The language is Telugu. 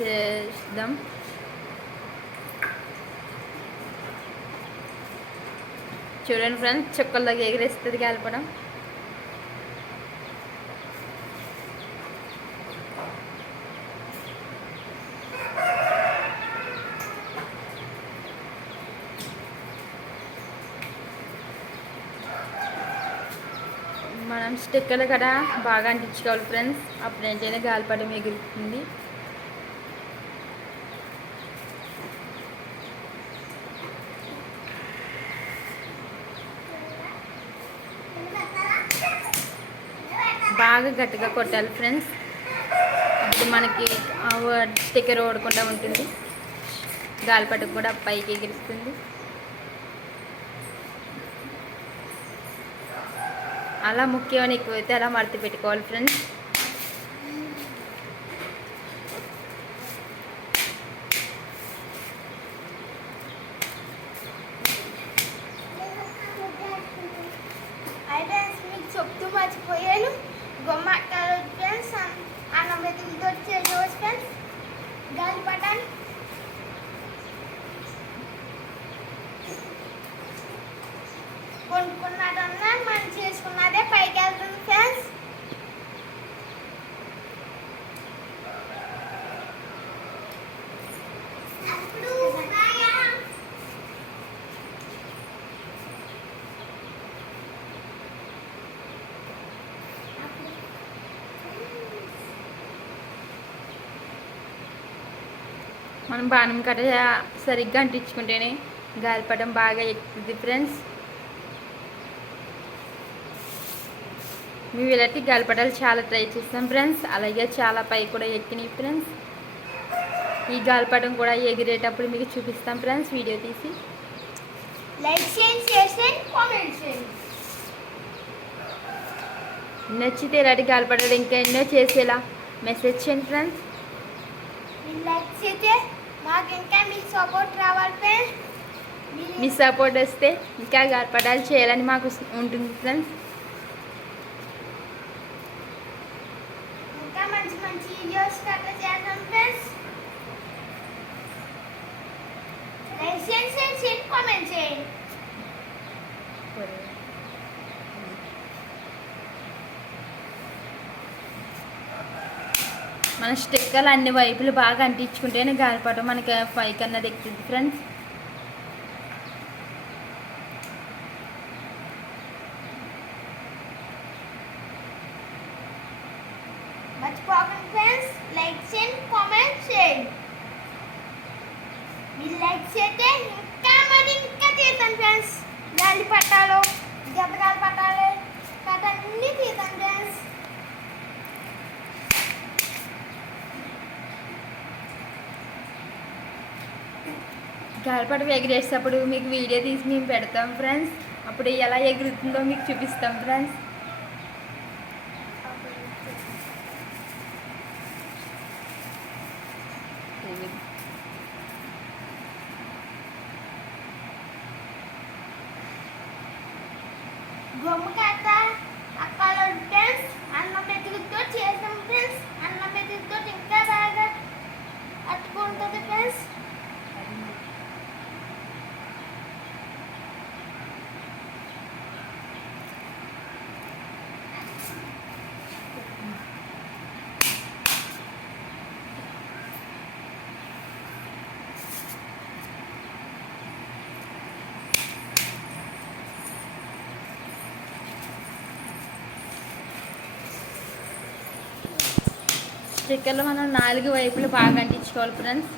చేద్దాం. చూడండి ఫ్రెండ్స్, చుక్కల్లోకి ఎగిరేస్తుంది గాలిపటం. మనం స్టిక్కర్లు కదా బాగా అంటించుకోవాలి ఫ్రెండ్స్, అప్పుడు ఏంటైనా గాలిపటం ఎగురుతుంది. బాగా గట్టిగా కొట్టాలి ఫ్రెండ్స్, అప్పుడు మనకి స్టిక్కర్ ఓడకుండా ఉంటుంది, గాలిపటం కూడా పైకి ఎగిరిస్తుంది. అలా ముఖ్యమని ఎక్కువైతే అలా మడత పెట్టుకోవాలి ఫ్రెండ్స్. మీకు చెప్తూ మర్చిపోయాను, గుమ్మకాయలు ఫ్రెండ్స్, అన్నం వెతుకులతో చేసేవచ్చు ఫ్రెండ్స్ గాలిపటాన్ని. కొనుక్కున్నదన్నా మనం చేసుకున్నదే పైకి వెళ్తుంది ఫ్రెండ్స్. మనం బాణం కట్ట సరిగ్గా అంటించుకుంటేనే గాలిపటం బాగా ఎక్కుతుంది ఫ్రెండ్స్. మేము ఇలాంటి గాలిపటాలు చాలా ట్రై చేస్తాం ఫ్రెండ్స్, అలాగే చాలా పై కూడా ఎక్కినాయి ఫ్రెండ్స్. ఈ గాలిపటం కూడా ఎగిరేటప్పుడు మీకు చూపిస్తాం ఫ్రెండ్స్, వీడియో తీసి. లైక్ చేయండి, కామెంట్ చేయండి. నచ్చితే ఇలాంటి గాలిపటాలు ఇంకా ఎన్నో చేసేలా మెసేజ్ చేయండి ఫ్రెండ్స్. లైక్ చేస్తే మాకు ఇంకా మీ సపోర్ట్ రావాలి ఫ్రెండ్స్. మీ సపోర్ట్ వస్తే ఇంకా గాలిపటాలు చేయాలని మాకు ఉంటుంది ఫ్రెండ్స్. ఇంకా మంచి మంచి వీడియోస్ కట్ట చేద్దాం ఫ్రెండ్స్. లైక్ చేయండి, కామెంట్ చేయండి. మన స్టిక్కర్లు అన్ని వైపులు బాగా అంటించుకుంటేనే గాలిపటం మనకి పైకి అన్నది ఎక్కుతుంది ఫ్రెండ్స్. మర్చిపోకండి ఫ్రెండ్స్, లైక్ చేయండి, కామెంట్ చేయండి. మీరు లైక్ చేస్తే ఇంకా మరి ఇంకా తీస్తాను ఫ్రెండ్స్. గాలిపటాలు, జత గాలిపటాలు కథ అన్నీ తీస్తాను ఫ్రెండ్స్. గాలిపటం ఎగిరేసేటప్పుడు మీకు వీడియో తీసి మేము పెడతాం ఫ్రెండ్స్, అప్పుడు ఎలా ఎగురుతుందో మీకు చూపిస్తాం ఫ్రెండ్స్. గుమ్మకాయ అక్కడ ఫ్రెండ్స్, అన్నం మెతుకుతో చేసాం ఫ్రెండ్స్. అన్నం మెతుకుతో ఇంకా బాగా అట్టుకుంటుంది ఫ్రెండ్స్. స్టిక్కర్లు మనం 4 వైపులు బాగా అంటించుకోవాలి ఫ్రెండ్స్.